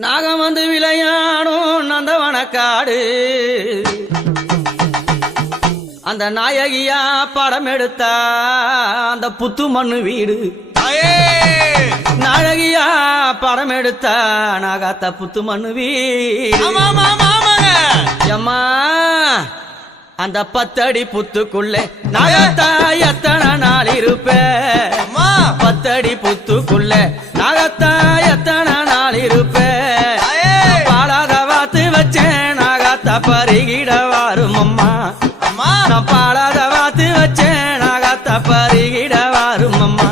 நாகம் வந்து விளையாடும் நந்தவனக்காடு அந்த நாயகியா படம் எடுத்தா அந்த புத்து மண்ணு வீடு. நாயகியா படம் எடுத்தா நாகாத்த புத்து மண்ணு வீடு. எம்மா அந்த பத்தடி புத்துக்குள்ளே நாகத்தா எத்தனை நாள் இருப்பேன் பத்தடி புத்துக்குள்ளே நாகத்தா எத்தனை நாள் இருப்பேன் பருகிட வாரும் அம்மா அம்மா நான் பாடாத வாத்து வச்சேன் நாகத்த பருகிட வாரும் அம்மா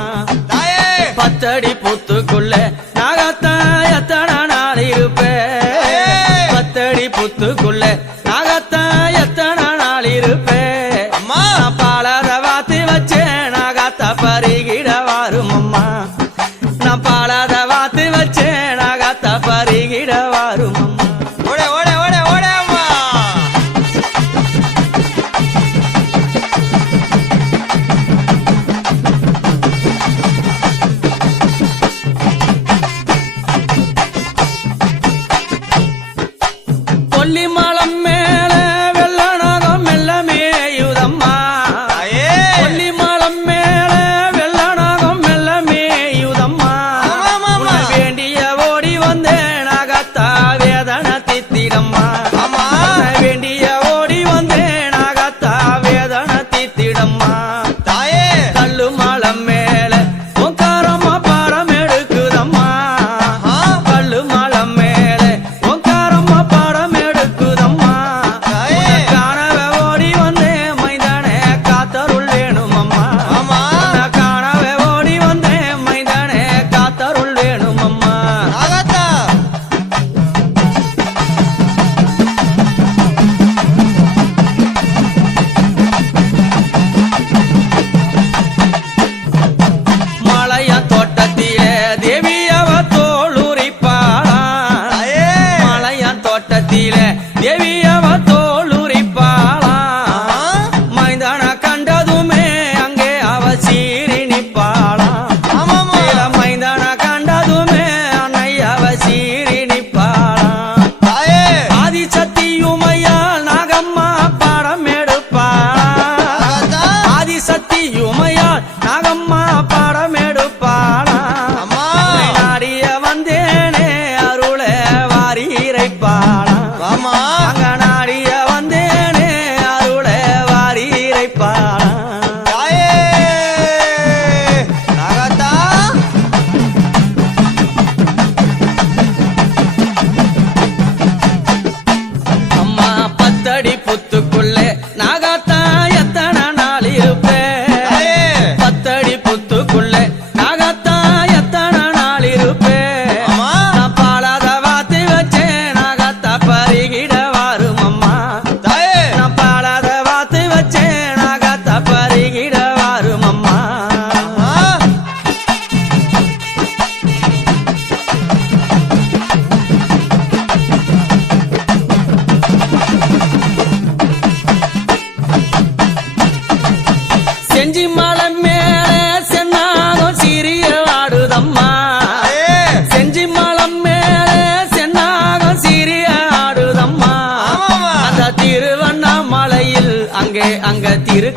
பத்தடி பூத்துக்குள்ள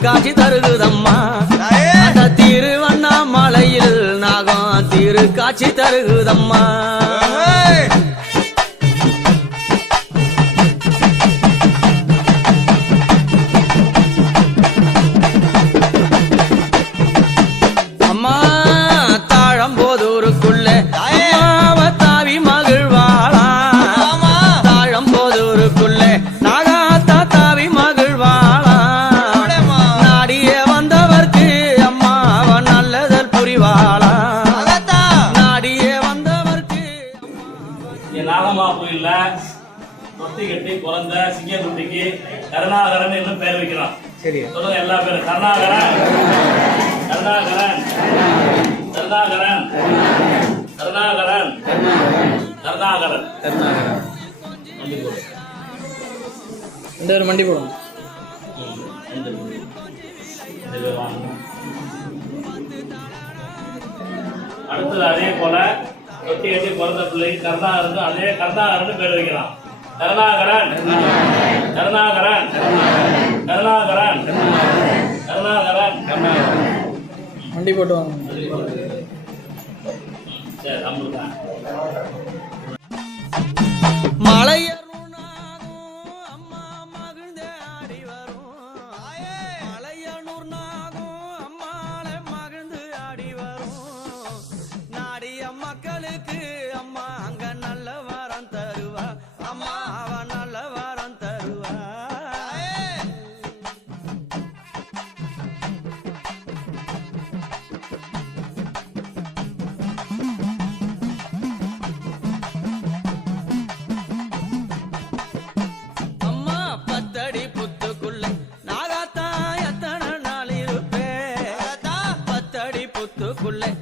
காட்சி தருகுதம்மா. திருவண்ணாமலையில் நாகம் திரு காட்சி தருகுதம்மா. இங்கே நாகமா கோயில்ல தொட்டி கட்டி பிறந்த சிங்கக்குட்டிக்கு கருணாகரன் என்று பெயர் வைக்கிறான் சரி சொல்லுங்க எல்லா பேரும் கருணாகரன் கருணாகரன் கருணாகரன் கருணாகரன் கருணாகரன் கருணாகரன் இந்த ஒரு மண்டி போடும் அடுத்தது அதே போல வெட்டி கட்டி பிறந்த பிள்ளைக்கு கருணாகரன் அதே கருணாகரன் பேர் வைக்கலாம் கருணாகரன். கருணாகரன். கருணாகரன். கருணாகரன். வண்டி போட்டு வாங்க. மழையா collect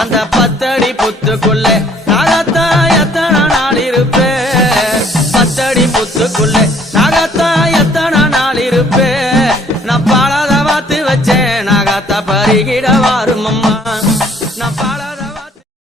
அந்த பத்தடி புத்துக்குள்ள நாகத்தா எத்தனை நாள் இருப்பேன் பத்தடி புத்துக்குள்ள நாகத்தா எத்தனை நாள் இருப்பேன் நான் பாலாத பார்த்து வச்சேன் நாகத்தா பருகிடவா?